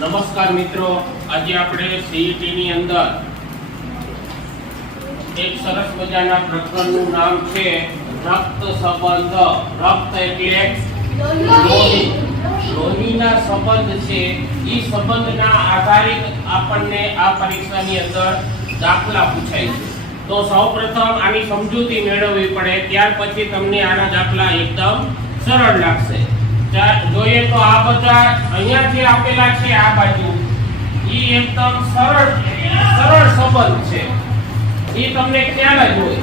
નમસ્કાર મિત્રો, આજે આપણે સીઈટી ની અંદર એક સરસ મજાના પ્રકરણનું નામ છે રક્ત સંબંધ. રક્ત એટલે લોહી. લોહીના સંબંધ છે. ઈ સંબંધના આધારિત આપણને આ પરીક્ષાની અંદર દાખલા પૂછાય છે. તો સૌપ્રથમ આની સમજૂતી મેળવવી પડે, ત્યાર પછી તમને આના દાખલા એકદમ સરળ લાગશે. જોઈએ તો આ બધા અહીંયા જે આપેલા છે આ બાજુ ઈ એકદમ સરળ સંબંધ છે. ઈ તમને ખ્યાલ જ હોય.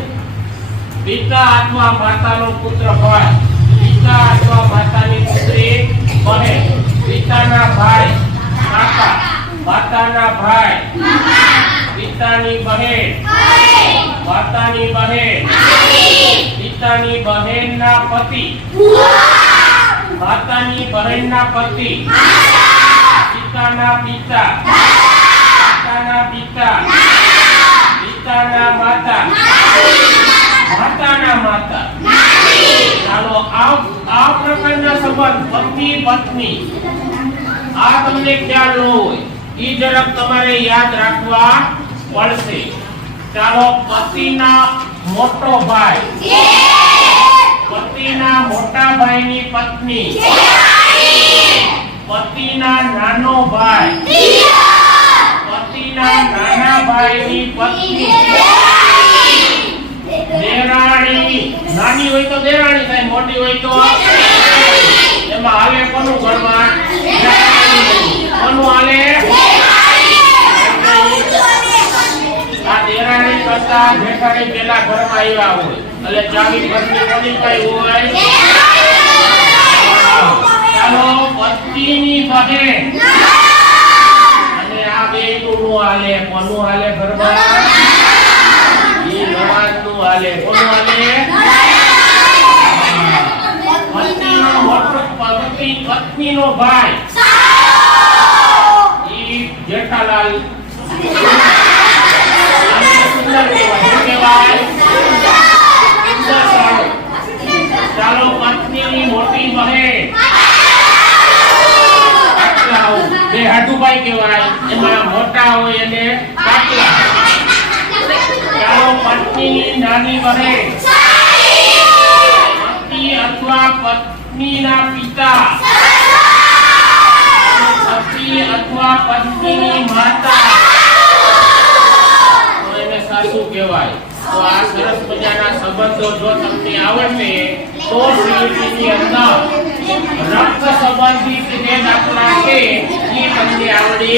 પિતા અથવા માતાનો પુત્ર ભાઈ, પિતા અથવા માતાની પુત્રી બહેન, પિતાના ભાઈ કાકા, માતાના ભાઈ પિતાની બહેન, માતાની બહેન પિતાની બહેનના પતિ, માતાની બહેનના પતિ, પિતાના પિતા, માતાના પિતા, પિતાના માતા, માતાના માતા. ચાલો આ પ્રકારના સંબંધ પતિ પત્ની આ તમને ખ્યાલ ન હોય, ઈ જરાક તમારે યાદ રાખવા પડશે. ચાલો, પતિના મોટો ભાઈ, પતિના મોટા ભાઈની પત્ની, પતિના નાનો ભાઈ, પતિના નાના ભાઈની પત્ની, દેરાણી. નાની હોય તો દેરાણી થાય, મોટી હોય તો એમાં હાલે કોનું ઘરમાં? કોનું હાલે? આ દેરાણી કરતા જેઠાણી પેલા ઘરમાં આવ્યા હોય એટલે ચાવી ઘરની કોની પાસે હોય? ચાલો, પતિની બહેન અને આ બેયનું હાલે. કોનું હાલે ઘરમાં? ઈ નવાજનું હાલે. કોનું હાલે? પતિનો મોટો પત્નીનો ભાઈ ઈ જેઠાલાલ. ચાલો, પત્નીની મોટી બહેન બે હાટુભાઈ કહેવાય, એમાં મોટા હોય એને કાકલા. ચાલો, પત્નીની નાની બહેન, પતિ અથવા પત્નીના પિતા, પતિ અથવા પત્નીની માતા સાસુ કહેવાય. તો આ સરસ મજાના સંબંધો જો તમને આવડે તો સીઈટી ની અંદર રક્ત સંબંધિત જે દાખલા છે એ તમને આવડે.